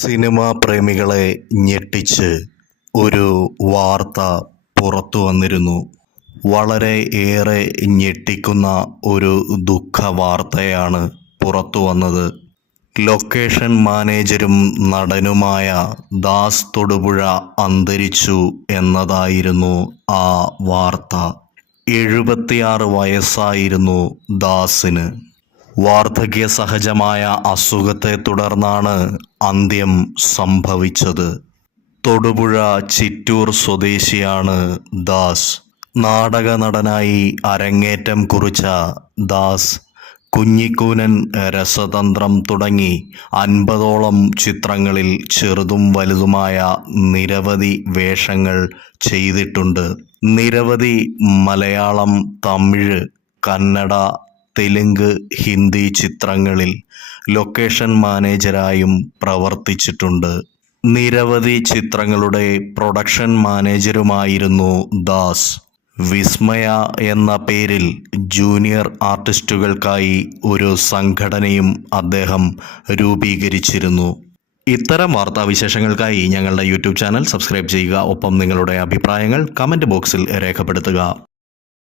Cinema പ്രേമികളെ ഞെട്ടിച്ച് ഒരു വാർത്ത പുറത്തു വന്നിരുന്നു. വളരെ ഏറെ ഞെട്ടിക്കുന്ന ഒരു ദുഃഖ വാർത്തയാണ് പുറത്തു വന്നത്. ലൊക്കേഷൻ മാനേജരും നടനുമായ ദാസ് തൊടുപുഴ അന്തരിച്ചു എന്നതായിരുന്നു ആ വാർത്ത. എഴുപത്തിയാറ് വയസ്സായിരുന്നു ദാസിന്. വാർദ്ധക്യ സഹജമായ അസുഖത്തെ തുടർന്നാണ് അന്ത്യം സംഭവിച്ചത്. തൊടുപുഴ ചിറ്റൂർ സ്വദേശിയാണ് ദാസ്. നാടക നടനായി അരങ്ങേറ്റം കുറിച്ച ദാസ് കുഞ്ഞിക്കൂനൻ രസതന്ത്രം തുടങ്ങി അൻപതോളം ചിത്രങ്ങളിൽ ചെറുതും വലുതുമായ നിരവധി വേഷങ്ങൾ ചെയ്തിട്ടുണ്ട്. നിരവധി മലയാളം തമിഴ് കന്നഡ തെലുങ്ക് ഹിന്ദി ചിത്രങ്ങളിൽ ലൊക്കേഷൻ മാനേജരായും പ്രവർത്തിച്ചിട്ടുണ്ട്. നിരവധി ചിത്രങ്ങളുടെ പ്രൊഡക്ഷൻ മാനേജരുമായിരുന്നു ദാസ്. വിസ്മയ എന്ന പേരിൽ ജൂനിയർ ആർട്ടിസ്റ്റുകൾക്കായി ഒരു സംഘടനയും അദ്ദേഹം രൂപീകരിച്ചിരുന്നു. ഇത്തരം വാർത്താവിശേഷങ്ങൾക്കായി ഞങ്ങളുടെ യൂട്യൂബ് ചാനൽ സബ്സ്ക്രൈബ് ചെയ്യുക. ഒപ്പം നിങ്ങളുടെ അഭിപ്രായങ്ങൾ കമന്റ് ബോക്സിൽ രേഖപ്പെടുത്തുക.